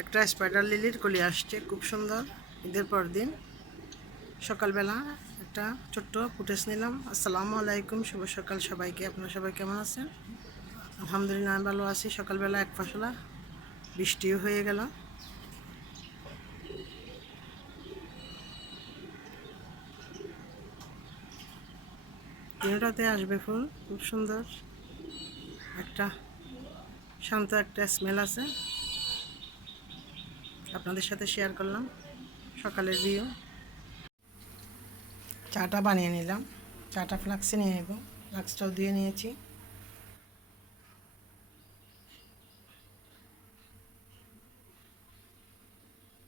একটা স্পাইডার লিলির কলি আসছে, খুব সুন্দর। ঈদের পর দিন সকালবেলা একটা ছোট্ট ফুটেজ নিলাম। আসসালামু আলাইকুম, শুভ সকাল সবাইকে। আপনারা সবাই কেমন আছেন? আলহামদুলিল্লাহ আমি ভালো আছি। সকালবেলা এক ফসলা বৃষ্টিও হয়ে গেল। তিনটাতে আসবে ফুল, খুব সুন্দর একটা শান্ত একটা স্মেল আছে। আপনাদের সাথে শেয়ার করলাম সকালের ভিউ। চাটা বানিয়ে নিলাম, চাটা ফ্লাক্সে নিয়ে নেব, ফ্লাক্সটাও দিয়ে নিয়েছি।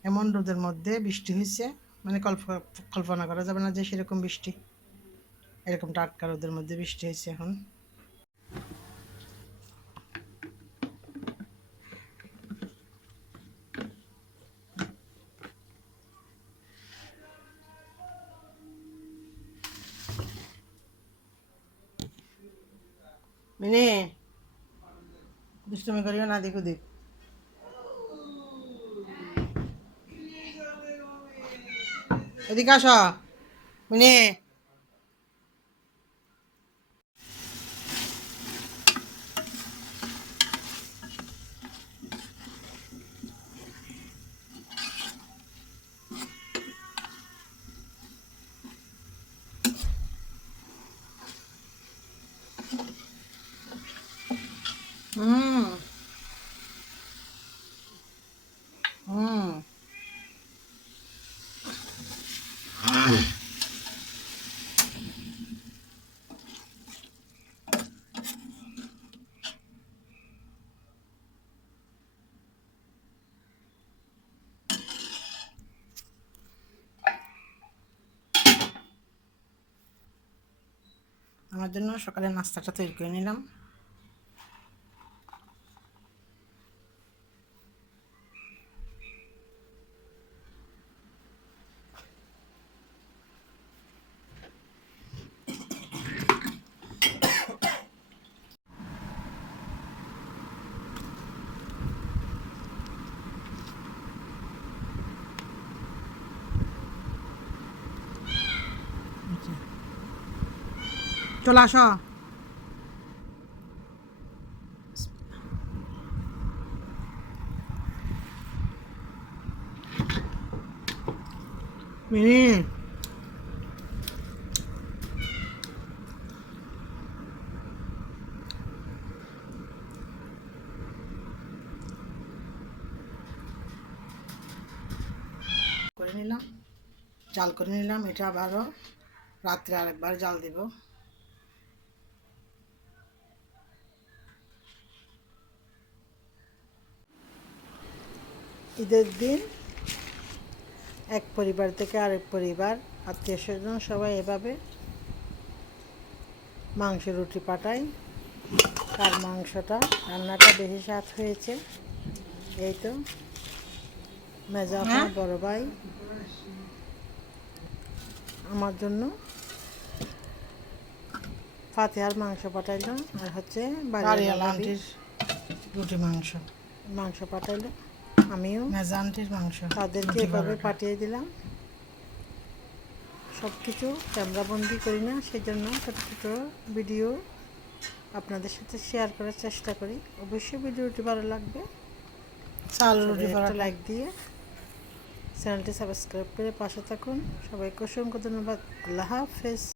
এমন রোদের মধ্যে বৃষ্টি হয়েছে, মানে কল্পনা করা যাবে না যে সেরকম বৃষ্টি, এরকম টাটকা রোদের মধ্যে বৃষ্টি হয়েছে এখন। মিনি, দুষ্টুমি করিও না, দেখো দেখ। এদিকে আসো মিনি। হুম হুম আমার জন্য সকালে নাস্তাটা তৈরি করে নিলাম। চলে আসো। মিনি, করে নিলাম, জাল করে নিলাম। এটা আবারও রাত্রে আরেকবার জাল দিব। ঈদের দিন এক পরিবার থেকে আরেক পরিবার, আত্মীয় স্বজন সবাই এভাবে মাংস রুটি পাঠায়। কার মাংসটা রান্নাটা বেশি স্বাদ হয়েছে, এই তো মেজা আপা বড় ভাই আমার জন্য ফাতিহার মাংস পাঠাইলো, আর হচ্ছে বাড়িওয়ালা আন্টির রুটি মাংস পাঠাইলো। আমিও মেজা আন্টির মাংস তাদেরকে এভাবে পাঠিয়ে দিলাম। সব কিছু ক্যামেরাবন্দি করি না, সেই জন্য ছোটো ছোটো ভিডিও আপনাদের সাথে শেয়ার করার চেষ্টা করি। অবশ্যই ভিডিওটি ভালো লাগবে, একটা লাইক দিয়ে চ্যানেলটি সাবস্ক্রাইব করে পাশে থাকুন। সবাইকে অসংখ্য ধন্যবাদ। আল্লাহ হাফেজ।